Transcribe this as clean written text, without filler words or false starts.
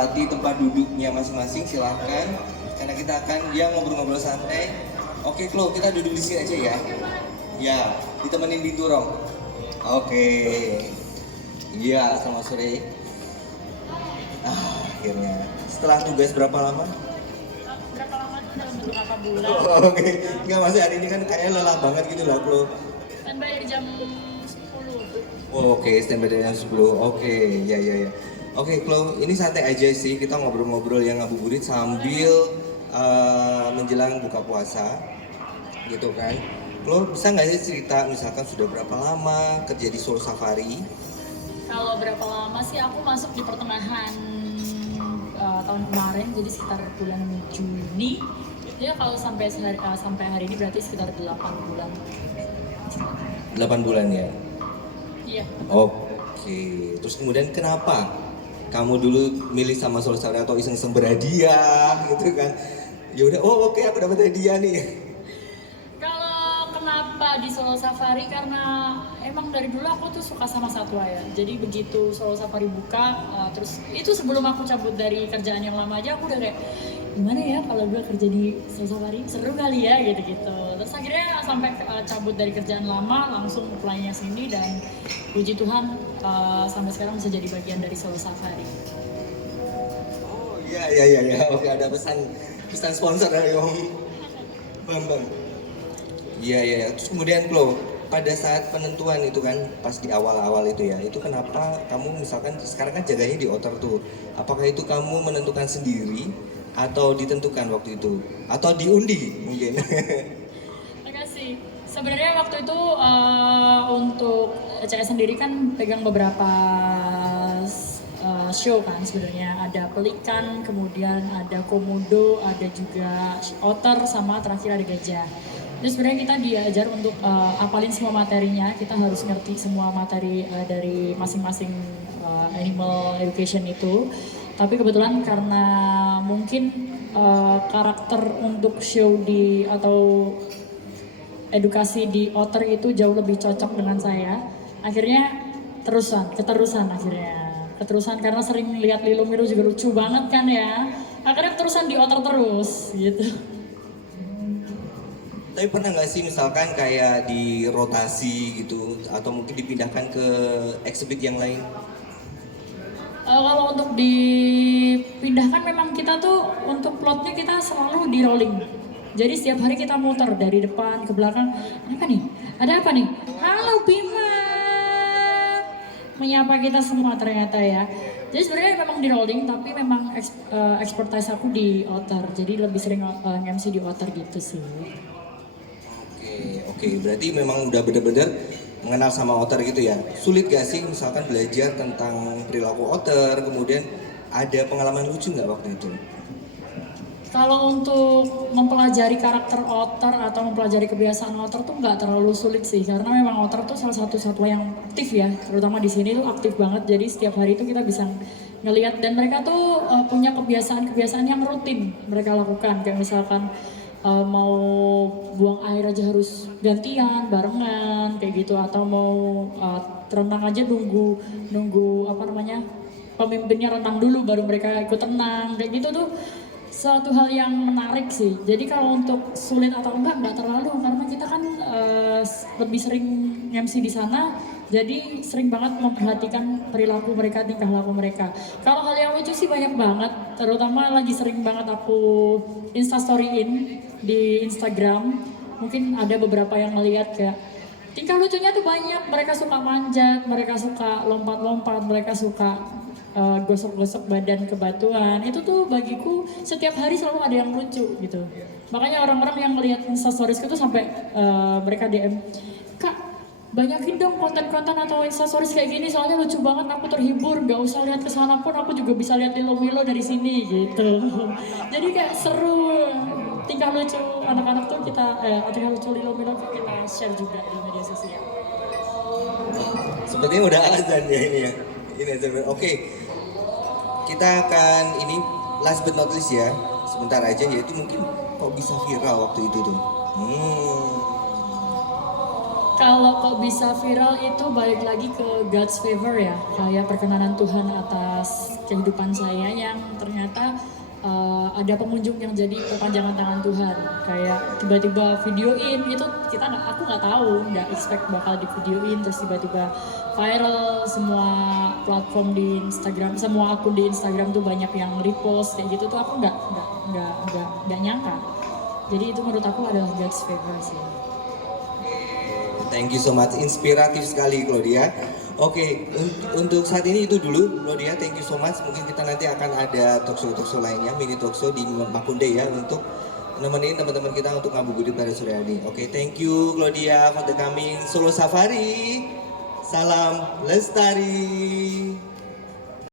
menempati tempat duduknya masing-masing, silahkan. Karena kita akan dia ngobrol-ngobrol santai. Oke, Klo, kita duduk di sini aja ya. Ya, ditemenin Bintu Rong. Oke. Iya, selamat sore. Akhirnya. Setelah tugas berapa lama? Berapa lama tuh dalam bentuk apa bulan? Oke. Enggak, masih hari ini kan kayaknya lelah banget gitu lah, Klo. Standby dari jam 10. Oke, standby dari jam 10. Oke, ya. Oke, Klo, ini santai aja sih. Kita ngobrol-ngobrol yang ngabuburit sambil menjelang buka puasa. Gitu kan. Klo, bisa nggak sih cerita misalkan sudah berapa lama kerja di Solo Safari? Kalau berapa lama sih aku masuk di pertengahan tahun kemarin, jadi sekitar bulan Juni. Ya kalau sampai hari ini berarti sekitar 8 bulan. 8 bulan ya? Iya. Oke, terus kemudian kenapa kamu dulu milih sama Solo Safari atau iseng-iseng berhadiah gitu kan? Ya udah, oh oke, aku dapat hadiah nih. Kalau kenapa di Solo Safari, karena emang dari dulu aku tuh suka sama satwa ya. Jadi begitu Solo Safari buka, terus itu sebelum aku cabut dari kerjaan yang lama aja aku udah kayak gimana ya kalau gue kerja di Solo Safari, seru kali ya gitu-gitu. Terus akhirnya sampai cabut dari kerjaan lama langsung apply-nya sini dan puji Tuhan sampai sekarang bisa jadi bagian dari Solo Safari. Oh iya. Oke, ada pesan sponsor dari Om Bambang. Iya. Terus kemudian Klo, pada saat penentuan itu kan pas di awal-awal itu ya, itu kenapa kamu misalkan sekarang kan jaganya di Otter tuh, apakah itu kamu menentukan sendiri atau ditentukan waktu itu atau diundi mungkin? Makasih. Sebenarnya waktu itu untuk CS sendiri kan pegang beberapa show kan sebenarnya, ada pelikan, kemudian ada komodo, ada juga otter, sama terakhir ada gajah. Jadi sebenarnya kita diajar untuk apalin semua materinya, kita harus ngerti semua materi dari masing-masing animal education itu. Tapi kebetulan karena mungkin karakter untuk show di atau edukasi di otter itu jauh lebih cocok dengan saya. Akhirnya keterusan karena sering lihat Lilo Milo juga lucu banget kan ya. Akhirnya keterusan di otter terus gitu. Tapi pernah nggak sih misalkan kayak di rotasi gitu atau mungkin dipindahkan ke exhibit yang lain? Kalau untuk dipindahkan memang kita tuh untuk plotnya kita selalu di rolling. Jadi setiap hari kita muter dari depan ke belakang. Apa nih? Ada apa nih? Halo Bima. Menyapa kita semua ternyata ya. Jadi sebenarnya memang di rolling, tapi memang expertise aku di otter. Jadi lebih sering MC di otter gitu sih. Oke, berarti memang udah bener-bener mengenal sama otter gitu ya. Sulit gak sih misalkan belajar tentang perilaku otter, kemudian ada pengalaman lucu nggak waktu itu? Kalau untuk mempelajari karakter otter atau mempelajari kebiasaan otter tuh nggak terlalu sulit sih, karena memang otter tuh salah satu satwa yang aktif ya, terutama di sini tuh aktif banget. Jadi setiap hari itu kita bisa ngelihat, dan mereka tuh punya kebiasaan-kebiasaan yang rutin mereka lakukan, kayak misalkan mau buang air aja harus gantian, barengan, kayak gitu, atau mau renang aja nunggu apa namanya pemimpinnya renang dulu baru mereka ikut renang, kayak gitu tuh suatu hal yang menarik sih. Jadi kalau untuk sulit atau enggak terlalu, karena kita kan lebih sering MC di sana, jadi sering banget memperhatikan perilaku mereka, tingkah laku mereka. Kalau hal yang lucu sih banyak banget, terutama lagi sering banget aku instastoryin di Instagram. Mungkin ada beberapa yang melihat kayak tingkah lucunya tuh banyak. Mereka suka manjat, mereka suka lompat-lompat, mereka suka gosok-gosok badan ke batuan. Itu tuh bagiku setiap hari selalu ada yang lucu gitu. Makanya orang-orang yang melihat instastories itu sampai mereka DM, "Kak, banyakin dong konten-konten atau instastories kayak gini, soalnya lucu banget, aku terhibur, gak usah lihat ke sana pun aku juga bisa lihat Lilo Milo dari sini," gitu. Jadi kayak seru, tingkah lucu anak-anak tuh kita tingkah lucu Lilo Milo tuh kita share juga di media sosial. Sepertinya udah azan ya ini ya. Ini azan. Oke. Kita akan ini last but not least ya. Sebentar aja, yaitu mungkin kok bisa viral waktu itu tuh. Kalau kok bisa viral itu balik lagi ke God's favor ya, kayak perkenanan Tuhan atas kehidupan saya yang ternyata ada pengunjung yang jadi perpanjangan tangan Tuhan. Kayak tiba-tiba videoin itu aku nggak tahu, nggak expect bakal di videoin terus tiba-tiba viral semua platform di Instagram, semua akun di Instagram tuh banyak yang repost kayak gitu tuh aku nggak nyangka. Jadi itu menurut aku adalah God's favor sih. Thank you so much, inspiratif sekali Claudia. Oke, untuk saat ini itu dulu Claudia, thank you so much. Mungkin kita nanti akan ada talkshow lainnya, mini talkshow di Makunde ya, untuk nemenin teman-teman kita untuk ngabuburit pada sore hari. Oke, thank you Claudia for the coming Solo Safari. Salam Lestari.